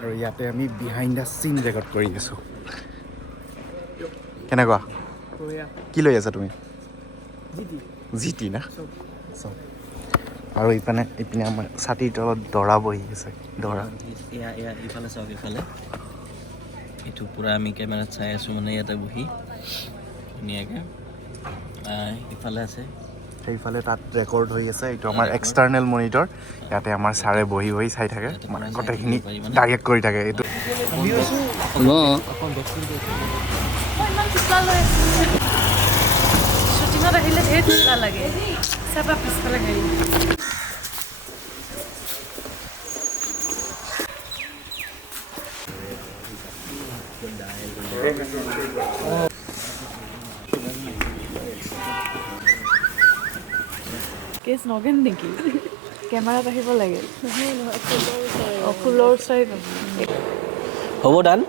আৰু ইয়াতে আমি বিহাইণ্ড দ্য চিন ৰেকৰ্ড কৰি আছোঁ। কেনেকুৱা কি লৈ আছা তুমি? জিটি না আৰু ইপিনে আমাৰ ছাতিৰ তলত দৰা বহি আছে। দৰা ইফালে চাওক, ইফালে এইটো পূৰা আমি কেমেৰাত চাই আছোঁ মানে ইয়াতে বহি ধুনীয়াকৈ। ইফালে আছে, সেইফালে তাত ৰেকৰ্ড হৈ আছে। এইটো আমাৰ এক্সটাৰ্নেল মনিটৰ। ইয়াতে আমাৰ ছাৰে বহি বহি চাই থাকে, মানে গোটেইখিনি ডাইৰেক্ট কৰি থাকে। এইটো শ্বুটিঙত আহিলে ধেৰ ঠাণ্ডা লাগে। চাবা পিছফালে গাড়ী কেছ নগেন নেকি? কেমেৰাত আহিব লাগে। ফুলৰ ওচৰত হ'ব ডান।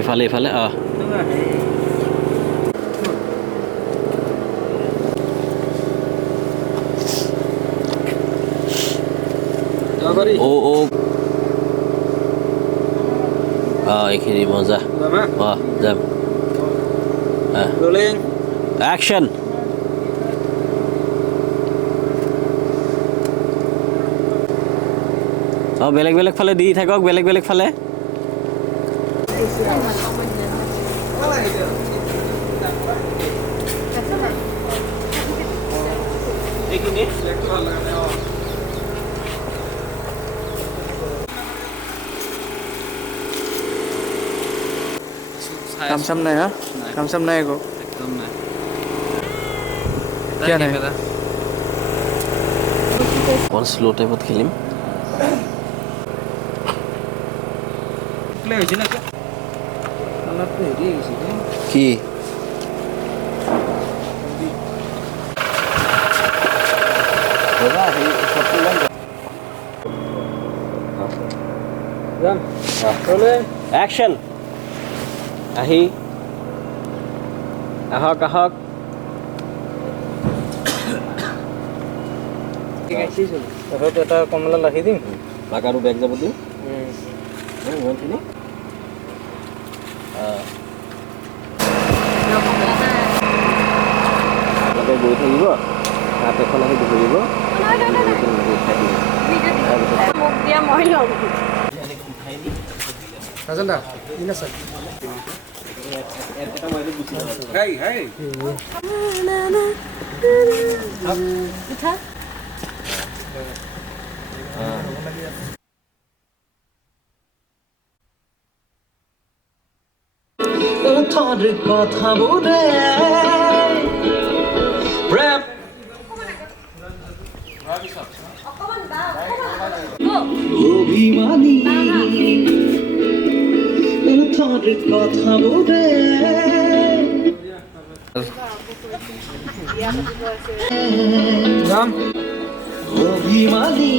ইফালে ইফালে এইখিনি মজা। যাম। একশ্যন। বেলেগ বেলেগ ফালে দি থাকক, বেলেগ বেলেগ ফালে। কাম চাম নাই হা? কাম চাম নাই একো? একদম নাই। কিয় নাই? অকণ শ্ল' টাইপত খেলিম। কি একশ্যন। আহক আহক। এটা কমলা ৰাখি দিম। বাক আৰু বেগ যাব দিম। ইমানখিনি গৈ থাকিব, তাত এখন আহি ধৰিব। ৰাজেন্দা ঠিক আছে। কথা বলে অভিমানী কথা বলে অভিমানী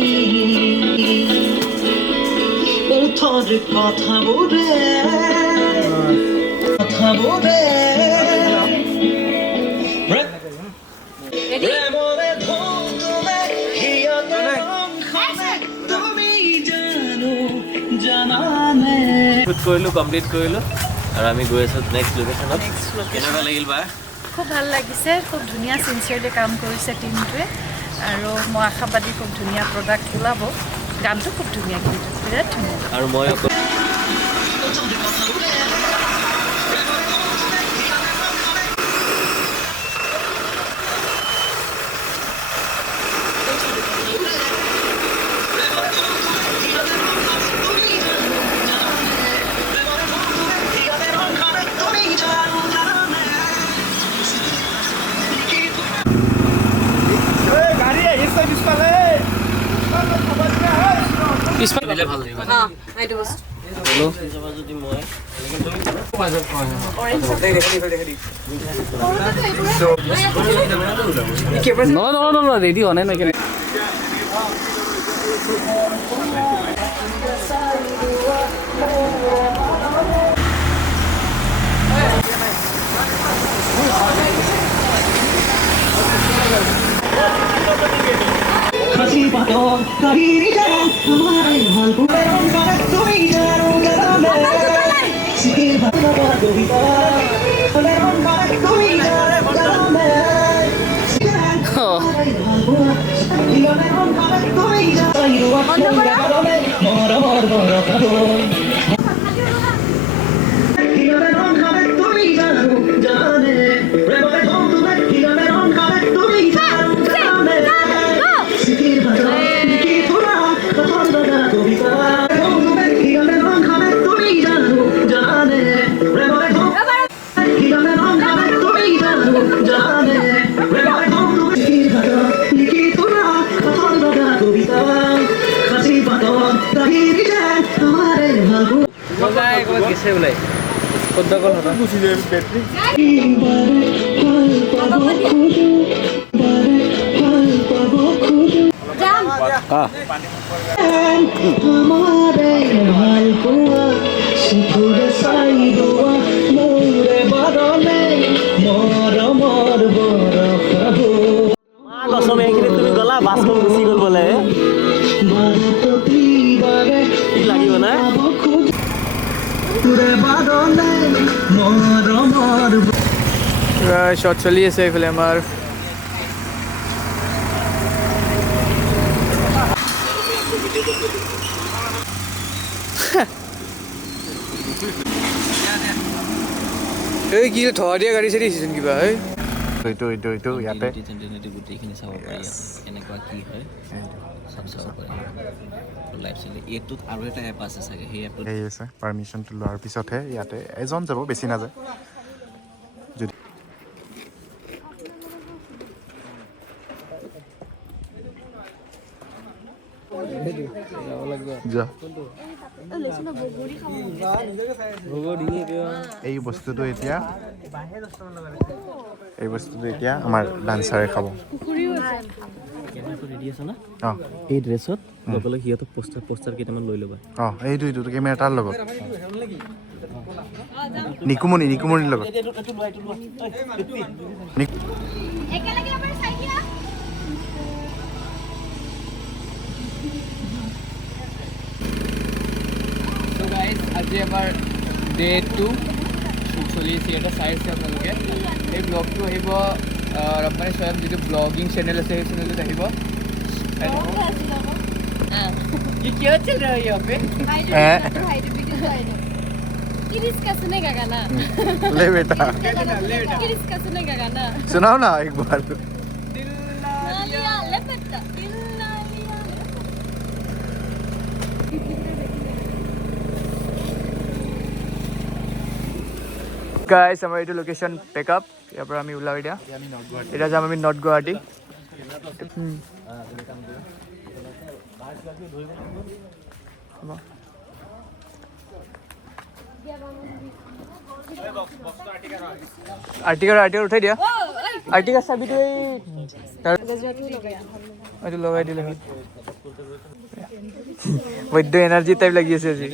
কথা বলে কথা বলে কৰিলোঁ, কমপ্লিট কৰিলোঁ আৰু আমি গৈ আছোঁ নেক্সট লোকেশ্যনত। কেনেকুৱা লাগিল বা? খুব ভাল লাগিছে। খুব ধুনীয়া চিনচিয়াৰলি কাম কৰিছে টিমটোৱে আৰু মই আশাবাদী খুব ধুনীয়া প্ৰডাক্ট ওলাব। গানটো খুব ধুনীয়া, কিন্তু বিৰাট ধুনীয়া। আৰু মই পিছফালে ভাল লাগিব। যদি মই ৰেডি হোৱা নাই ন? গেছে ওলাই ক'ত গ'ল হঠাৎ গুচি যায় বেটাৰী कसम এইখিনি তুমি গলা বাছখন গুচি গ'ল বোলে ঠিক লাগিব না শ্বট চলি আছে এইফালে আমাৰ এই কি ধৰা দিয়া গাড়ী চাড়ী আহিছেচোন কিবা এই এইটো ইয়াতে গোটেইখিনি চাব পাৰি কেনেকুৱা কি হয় চব চাব পাৰি লাইভ চলি এইটোত আৰু এটা এপ আছে চাগে সেই এপটোত সেই আছে পাৰ্মিশ্যনটো লোৱাৰ পিছতহে ইয়াতে এজন যাব বেছি নাযায় যদি যা এই বস্তুটো এতিয়া আমাৰ ডান্সাৰে খাব ৰেডি আছে না অঁ এই ড্ৰেছত লগে সিহঁতক পোষ্টাৰ কেইটামান লৈ ল'বা অঁ এইটো কেমেৰা তাৰ লগত নিকুমণিৰ লগত আজি আমাৰ ডে 2 শ্বুট চলি আছে এটা চাই আছে আপোনালোকে এই ব্লগটো আহিব ৰব্বানী স্বয়ং যিটো ব্লগিং চেনেল আছে সেই চেনেলটোত আহিব ये क्या चल रहा है यहाँ पे किसका सुनेगा गाना ले बेटा किसका सुनेगा गाना सुनाओ ना एक बार लिया लेपटा लिया গাইছ আমাৰ এইটো লোকেশ্যন পেকআপ ইয়াৰ পৰা আমি ওলাওঁ এতিয়া এতিয়া যাম আমি নৰ্থ গুৱাহাটী আৰ্টিকাৰ উঠাই দিয়া আৰ্টিকাৰ চাবিটো এইটো লগাই দিলে হ'ল বৈদ্য এনাৰ্জি টাইপ লাগি আছে আজি